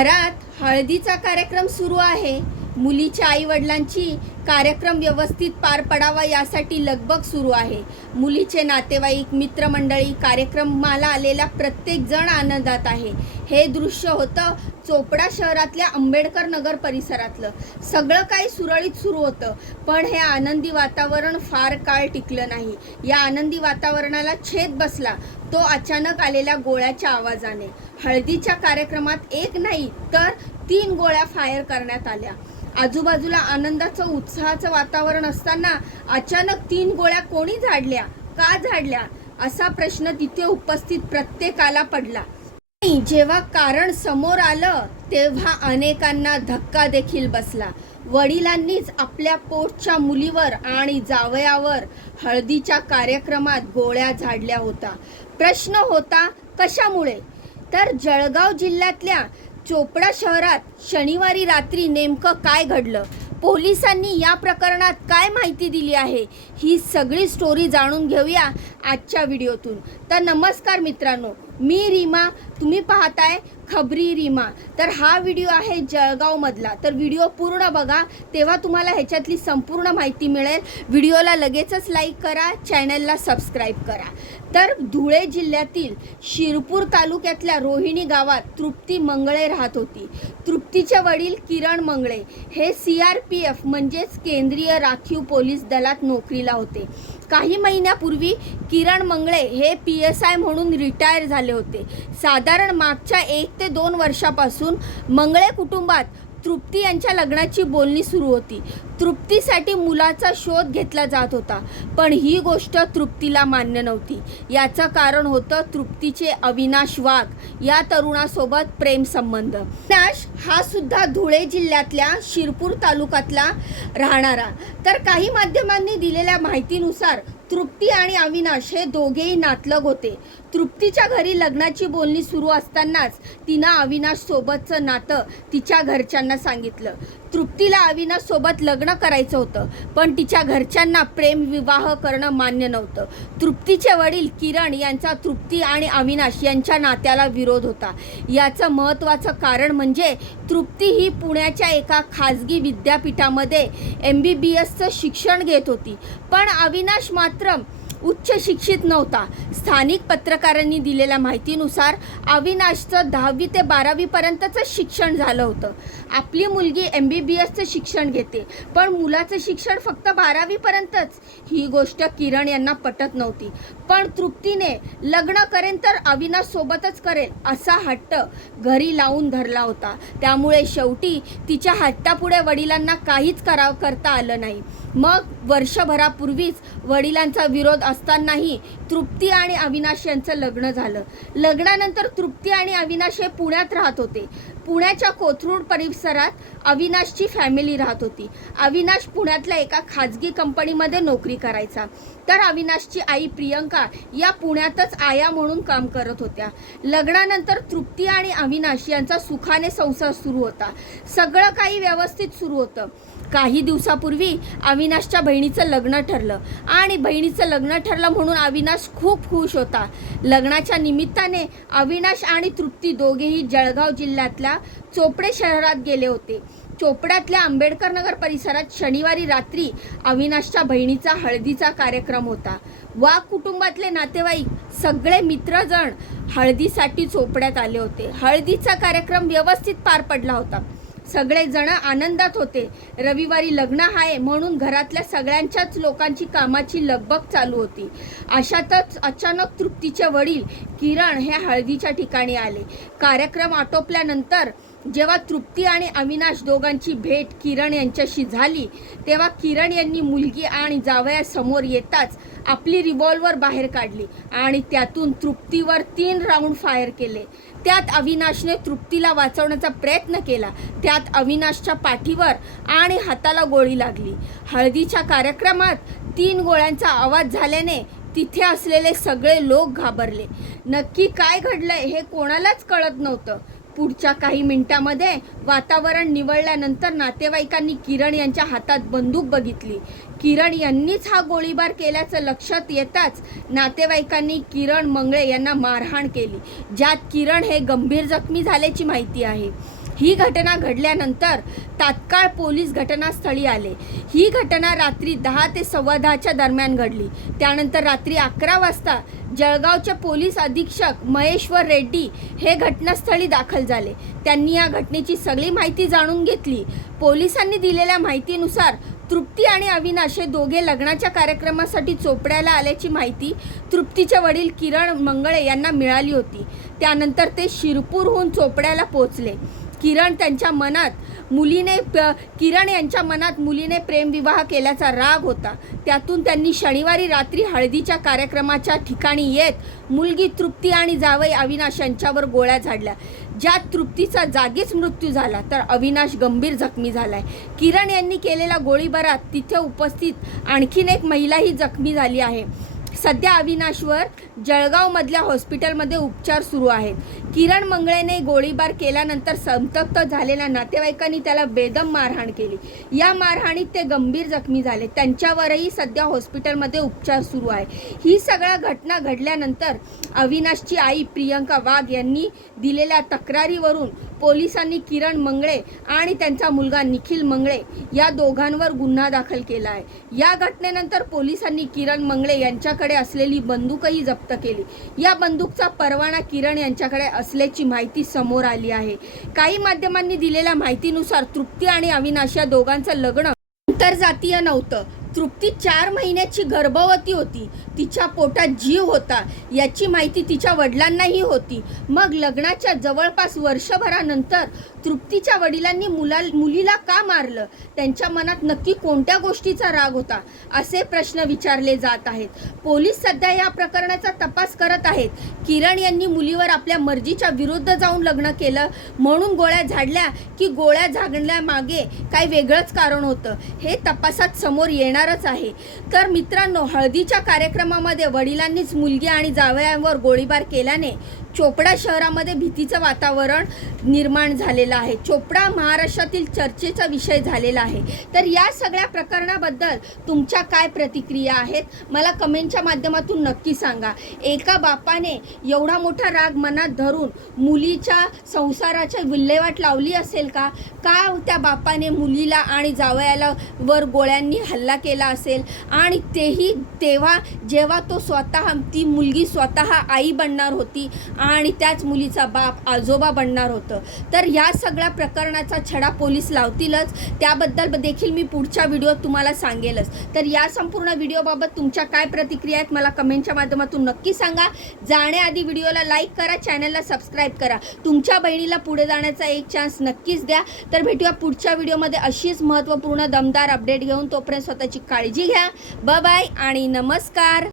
घरात हळदीचा कार्यक्रम सुरू आहे. मुलीच्या आईवडिलांची कार्यक्रम व्यवस्थित पार पडावा यासाठी लगबग सुरू आहे. मुलीचे नातेवाईक मित्रमंडळी कार्यक्रमाला आलेला प्रत्येक जण आनंदात आहे. हे दृश्य होतं चोपडा शहरातल्या आंबेडकर नगर परिसरातलं. सगळं काही सुरळीत सुरू होतं पण हे आनंदी वातावरण फार काळ टिकलं नाही. या आनंदी वातावरणाला छेद बसला तो अचानक आलेल्या गोळ्याच्या आवाजाने. हळदीच्या कार्यक्रमात एक नाही तर तीन गोळ्या फायर करण्यात आल्या. आजूबाजूला आनंदाचं उत्साहाचं वातावरण असताना अचानक तीन गोळ्या कोणी झाडल्या? का झाडल्या? असा प्रश्न तिथे उपस्थित प्रत्येकाला पडला. आणि जेव्हा कारण समोर आलं तेव्हा अनेकांना धक्का देखील बसला. वडिलांनीच आपल्या पोटच्या मुलीवर आणि जावयावर हळदीच्या कार्यक्रमात गोळ्या झाडल्या होता प्रश्न होता कशामुळे? तर जळगाव जिल्ह्यातल्या चोपडा शहरात शनिवारी रात्री नेमकं काय घडलं? पोलिसांनी या प्रकरणात काय माहिती दिली आहे? ही सगळी स्टोरी जाणून घेऊया आजच्या व्हिडिओतून. तर नमस्कार मित्रांनो मी रीमा. तुम्ही पाहताय खबरी रीमा. तर हा व्हिडिओ आहे जळगावमधला. तर व्हिडिओ पूर्ण बघा तेव्हा तुम्हाला ह्याच्यातली संपूर्ण माहिती मिळेल. व्हिडिओला लगेचच लाईक करा चॅनलला सबस्क्राईब करा. तर धुळे जिल्ह्यातील शिरपूर तालुक्यातल्या रोहिणी गावात तृप्ती मंगळे राहत होती. तृप्तीचे वडील किरण मंगळे हे सी आर पी एफ म्हणजेच केंद्रीय राखीव पोलीस दलात नोकरीला होते. काही महिन्यापूर्वी किरण मंगळे हे पी एस आय म्हणून रिटायर झाले होते. साधारण मागच्या एक ते दोन वर्षापासून मंगळे कुटुंबात तृप्ती यांच्या लग्नाची बोलणी सुरू होती. तृप्तीसाठी मुलाचा शोध घेतला जात होता पण ही गोष्ट तृप्तीला मान्य नव्हती. याचं कारण होतं तृप्तीचे अविनाश वाघ या तरुणासोबत प्रेमसंबंध अविनाश हा सुद्धा धुळे जिल्ह्यातल्या शिरपूर तालुक्यातला राहणारा. तर काही माध्यमांनी दिलेल्या माहितीनुसार तृप्ती आणि अविनाश हे दोघेही नातलग होते. तृप्तीच्या घरी लग्नाची बोलणी सुरू असतानाच तिनं अविनाश सोबतचं नातं तिच्या घरच्यांना सांगितलं. तृप्तीला अविनाश सोबत लग्न करायचं होतं पण तिच्या घरच्यांना प्रेम विवाह करणं मान्य नव्हतं. तृप्तीचे वडील किरण यांचा तृप्ती आणि अविनाश यांच्या नात्याला विरोध होता. याचं महत्त्वाचं कारण म्हणजे तृप्ती ही पुण्याच्या एका खाजगी विद्यापीठामध्ये एम बी बी एसचं शिक्षण घेत होती. पण अविनाश मात्र उच्च शिक्षित नव्हता. स्थानिक पत्रकारांनी दिलेल्या माहितीनुसार अविनाशचं दहावी ते बारावीपर्यंतचं शिक्षण झालं होतं. आपली मुलगी एम बी बी एसचं शिक्षण घेते पण मुलाचं शिक्षण फक्त बारावीपर्यंतच ही गोष्ट किरण यांना पटत नव्हती. पण तृप्तीने लग्न करेन तर अविनाशसोबतच करेल असा हट्ट घरी लावून धरला होता. त्यामुळे शेवटी तिच्या हट्टापुढे वडिलांना काहीच करा करता आलं नाही. मग वर्षभरापूर्वीच वडिलांचा विरोध असतानाही तृप्ती आणि अविनाश यांचं लग्न झालं. लग्नानंतर तृप्ती आणि अविनाश हे पुण्यात राहत होते. पुण्याच्या कोथरूड परिसरात अविनाशची फॅमिली राहत होती. अविनाश पुण्यातल्या एका खाजगी कंपनीमध्ये नोकरी करायचा. तर अविनाशची आई प्रियंका या पुण्यातच आया म्हणून काम करत होत्या. लग्नानंतर तृप्ती आणि अविनाश यांचा सुखाने संसार सुरू होता. सगळं काही व्यवस्थित सुरू होतं. काही दिवसापूर्वी अविनाशच्या बहिणीचं लग्न ठरलं. आणि बहिणीचं लग्न ठरलं म्हणून अविनाश खूप खुश होता. लग्नाच्या निमित्ताने अविनाश आणि तृप्ती दोघेही जळगाव जिल्ह्यातल्या चोपडे शहरात गेले होते. चोपड्यातल्या आंबेडकर नगर परिसरात शनिवारी रात्री अविनाशच्या बहिणीचा हळदीचा कार्यक्रम होता. वाघ कुटुंबातले नातेवाईक सगळे मित्रजण हळदीसाठी चोपड्यात आले होते. हळदीचा कार्यक्रम व्यवस्थित पार पडला होता. सगळेजण आनंदात होते. रविवारी लग्न आहे म्हणून घरातल्या सगळ्यांच्याच लोकांची कामाची लगबग चालू होती. अशातच अचानक तृप्तीचे वडील किरण हे हळदीच्या ठिकाणी आले. कार्यक्रम आटोपल्यानंतर जेव्हा तृप्ती आणि अविनाश दोघांची भेट किरण यांच्याशी झाली तेव्हा किरण यांनी मुलगी आणि जावयासमोर येताच आपली रिव्हॉल्वर बाहेर काढली आणि त्यातून तृप्तीवर तीन राऊंड फायर केले. त्यात अविनाशने तृप्तीला वाचवण्याचा प्रयत्न केला. त्यात अविनाशच्या पाठीवर आणि हाताला गोळी लागली. हळदीच्या कार्यक्रमात तीन गोळ्यांचा आवाज झाल्याने तिथे असलेले सगळे लोक घाबरले. नक्की काय घडलंय हे कोणालाच कळत नव्हतं. पुढच्या काही मिनिटांमध्ये वातावरण निवळल्यानंतर नातेवाईकांनी किरण यांच्या हातात बंदूक बघितली. किरण यांनीच हा गोळीबार केल्याचं लक्षात येताच नातेवाईकांनी किरण मंगळे यांना मारहाण केली. ज्यात किरण हे गंभीर जखमी झाल्याची माहिती आहे. ही घटना घडल्यानंतर तात्काळ पोलीस घटनास्थळी आले. ही घटना रात्री दहा ते सव्वा दहाच्या दरम्यान घडली. त्यानंतर रात्री अकरा वाजता जळगावचे पोलीस अधीक्षक महेश्वर रेड्डी हे घटनास्थळी दाखल झाले. त्यांनी या घटनेची सगळी माहिती जाणून घेतली. पोलिसांनी दिलेल्या माहितीनुसार तृप्ती आणि अविनाश हे दोघे लग्नाच्या कार्यक्रमासाठी चोपड्याला आल्याची माहिती तृप्तीचे वडील किरण मंगळे यांना मिळाली होती. त्यानंतर ते शिरपूरहून चोपड्याला पोचले किरण त्यांच्या मनात मुलीने प- किरण यांच्या मनात मुलीने प्रेमविवाह केल्याचा राग होता. त्यातून त्यांनी शनिवारी रात्री हळदीच्या कार्यक्रमाच्या ठिकाणी येत मुलगी तृप्ती आणि जावई अविनाश यांच्यावर गोळ्या झाडल्या. ज्यात तृप्तीचा जागीच मृत्यू झाला तर अविनाश गंभीर जखमी झालाय. किरण यांनी केलेल्या गोळीबारात तिथे उपस्थित आणखीन एक महिलाही जखमी झाली आहे. सध्या अविनाशवर जळगावमधल्या हॉस्पिटलमध्ये उपचार सुरू आहेत. किरण मंगळेने गोळीबार केल्यानंतर संतप्त झालेल्या नातेवाईकांनी त्याला बेदम मारहाण केली. या मारहाणीत ते गंभीर जखमी झाले. त्यांच्यावरही सध्या हॉस्पिटलमध्ये उपचार सुरू आहे. ही सगळ्या घटना घडल्यानंतर अविनाशची आई प्रियंका वाघ यांनी दिलेल्या तक्रारीवरून पोलिसांनी किरण मंगळे आणि त्यांचा मुलगा निखिल मंगळे या दोघांवर गुन्हा दाखल केला आहे. या घटनेनंतर पोलिसांनी किरण मंगळे यांच्याकडे असलेली बंदूकही जप्त केली. या बंदूकचा परवाना किरण यांच्याकडे असल्याची माहिती समोर आली आहे. काही माध्यमांनी दिलेल्या माहितीनुसार तृप्ती आणि अविनाश या दोघांचं लग्न आंतरजातीय नव्हतं. तृप्ती चार महिन्याची गर्भवती होती. तिच्या पोटात जीव होता. याची माहिती तिच्या वडिलांनाही होती. मग लग्नाच्या जवळपास वर्षभरानंतर तृप्तीच्या वडिलांनी मुला मुलीला का मारलं? त्यांच्या मनात नक्की कोणत्या गोष्टीचा राग होता? असे प्रश्न विचारले जात आहेत. पोलीस सध्या या प्रकरणाचा तपास करत आहेत. किरण यांनी मुलीवर आपल्या मर्जीच्या विरुद्ध जाऊन लग्न केलं. म्हणून गोळ्या झाडल्या की गोळ्या झाडण्यामागे काही वेगळंच कारण होतं. हे तपासात समोर येणार होणारच आहे. तर मित्रांनो हळदीच्या कार्यक्रमामध्ये वडिलांनीच मुलगी आणि जावयांवर गोळीबार केल्याने चोपडा शहरामध्ये भीतीचं वातावरण निर्माण झालेलं आहे. चोपडा महाराष्ट्रातील चर्चेचा विषय झालेला आहे. तर या सगळ्या प्रकरणाबद्दल तुमच्या काय प्रतिक्रिया आहेत? मला कमेंटच्या माध्यमातून नक्की सांगा. एका बापाने एवढा मोठा राग मनात धरून मुलीच्या संसाराच्या विल्हेवाट लावली असेल का? का त्या बापाने मुलीला आणि जावयाला वर गोळ्यांनी हल्ला केला असेल? आणि तेही तेव्हा जेव्हा तो स्वतः ती मुलगी स्वतः आई बनणार होती आणि त्याच मुलीचा बाप आजोबा बनणार होतं. तर या सगळ्या प्रकरणाचा छडा पोलीस लावतीलच. त्याबद्दल देखील मी पुढच्या व्हिडिओत तुम्हाला सांगेलच. तर या संपूर्ण व्हिडिओबाबत तुमच्या काय प्रतिक्रिया आहेत मला कमेंटच्या माध्यमातून नक्की सांगा. जाण्याआधी व्हिडिओला लाईक करा चॅनलला सबस्क्राईब करा. तुमच्या बहिणीला पुढे जाण्याचा एक चान्स नक्कीच द्या. तर भेटूया पुढच्या व्हिडिओमध्ये अशीच महत्त्वपूर्ण दमदार अपडेट घेऊन तोपर्यंत स्वतःची काळजी घ्या. बाय आणि नमस्कार.